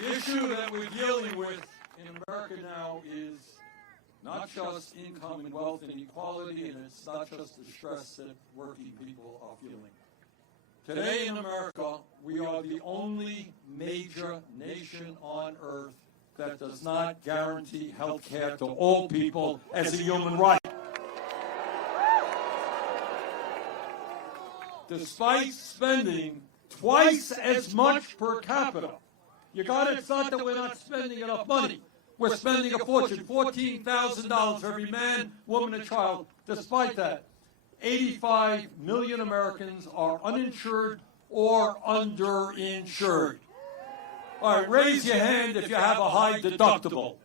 The issue that we're dealing with in America now is not just income and wealth inequality, and it's not just the stress that working people are feeling. Today in America, we are the only major nation on earth that does not guarantee health care to all people as a human right. Despite spending twice as much per capita, it's not that we're not spending enough money. We're spending a fortune, $14,000 for every man, woman, and child. Despite that, 85 million Americans are uninsured or underinsured. All right, raise your hand if you have a high deductible.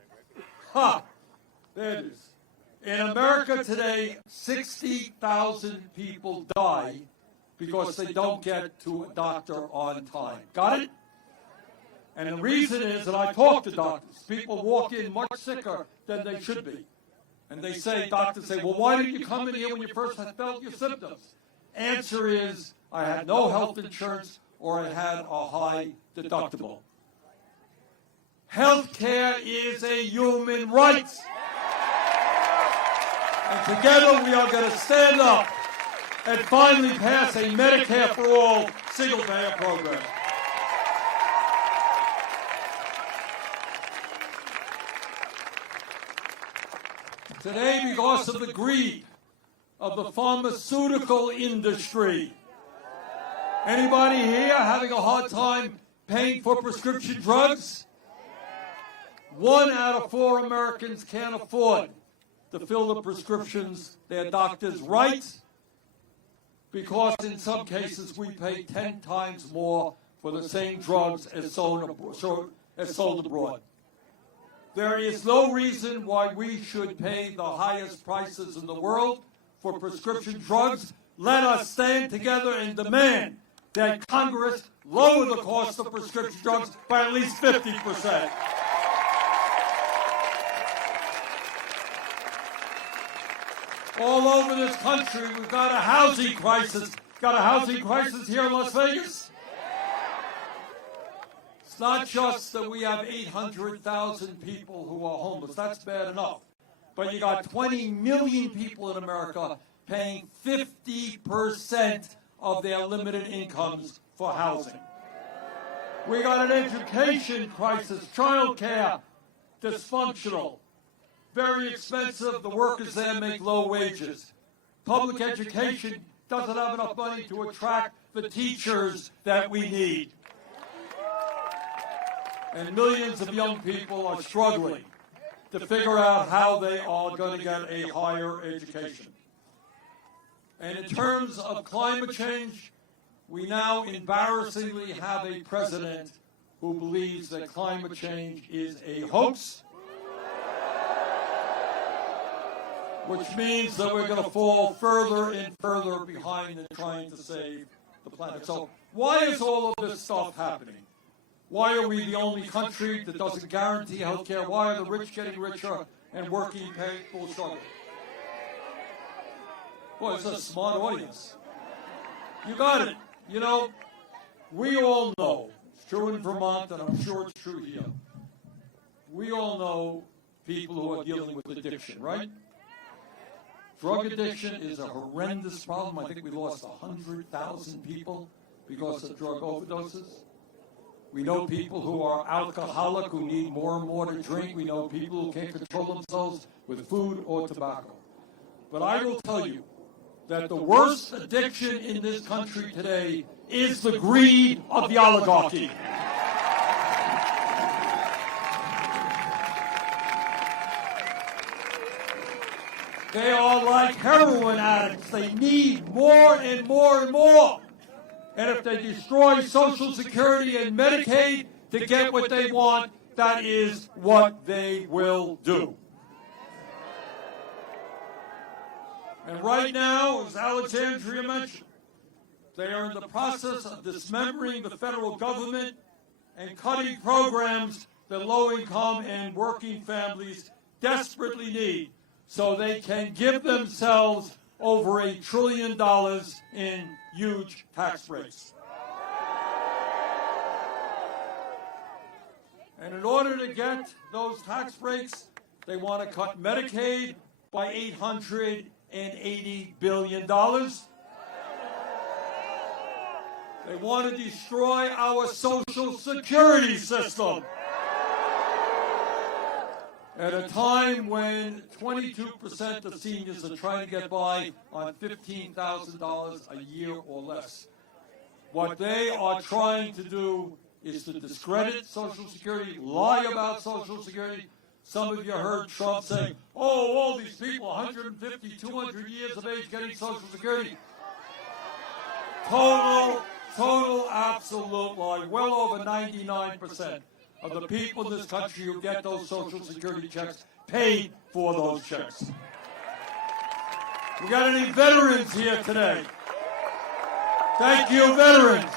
Ha! There it is. In America today, 60,000 people die because they don't get to a doctor on time. Got it? And the reason is that I talk to doctors. People walk in much sicker than they should be. And they say, doctors say, well, why didn't you come in here when you first felt your symptoms? Answer is, I had no health insurance or I had a high deductible. Health care is a human right. And together we are going to stand up and finally pass a Medicare for all single-payer program. Today, because of the greed of the pharmaceutical industry, anybody here having a hard time paying for prescription drugs? 1 out of 4 Americans can't afford to fill the prescriptions their doctors write, because in some cases we pay 10 times more for the same drugs as sold abroad. There is no reason why we should pay the highest prices in the world for prescription drugs. Let us stand together and demand that Congress lower the cost of prescription drugs by at least 50%. All over this country, we've got a housing crisis. Got a housing crisis here in Las Vegas? It's not just that we have 800,000 people who are homeless. That's bad enough. But you got 20 million people in America paying 50% of their limited incomes for housing. We got an education crisis, child care, dysfunctional, very expensive. The workers there make low wages. Public education doesn't have enough money to attract the teachers that we need. And millions of young people are struggling to figure out how they are going to get a higher education. And in terms of climate change, we now embarrassingly have a president who believes that climate change is a hoax, which means that we're going to fall further and further behind in trying to save the planet. So why is all of this stuff happening? Why are we the only country that doesn't guarantee health care? Why are the rich getting richer and working people struggling? Boy, it's a smart audience. You got it. You know, we all know, it's true in Vermont, and I'm sure it's true here. We all know people who are dealing with addiction, right? Drug addiction is a horrendous problem. I think we lost 100,000 people because of drug overdoses. We know people who are alcoholic, who need more and more to drink. We know people who can't control themselves with food or tobacco. But I will tell you that the worst addiction in this country today is the greed of the oligarchy. They are like heroin addicts. They need more and more and more. And if they destroy Social Security and Medicaid to get what they want, that is what they will do. And right now, as Alexandria mentioned, they are in the process of dismembering the federal government and cutting programs that low-income and working families desperately need so they can give themselves over $1 trillion in huge tax breaks. And in order to get those tax breaks, they want to cut Medicaid by $880 billion. They want to destroy our Social Security system at a time when 22% of seniors are trying to get by on $15,000 a year or less. What they are trying to do is to discredit Social Security, lie about Social Security. Some of you heard Trump saying, oh, all these people, 150, 200 years of age getting Social Security. Total, absolute lie. Well over 99% of the people in this country who get those Social Security checks paid for those checks. We got any veterans here today? Thank you, veterans.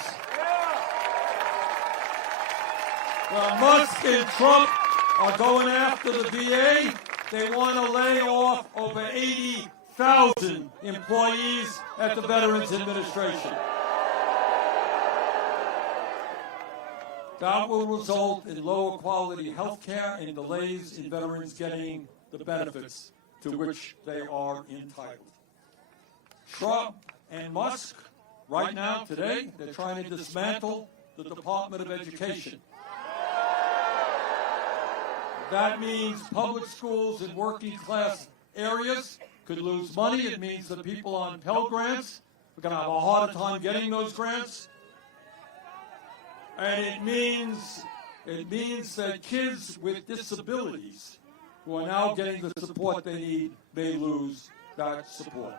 Well, Musk and Trump are going after the VA. They want to lay off over 80,000 employees at the Veterans Administration. That will result in lower quality health care and delays in veterans getting the benefits to which they are entitled. Trump and Musk, right now, today, they're trying to dismantle the Department of Education. That means public schools in working class areas could lose money. It means that people on Pell Grants are going to have a harder time getting those grants. And it means that kids with disabilities who are now getting the support they need may lose that support.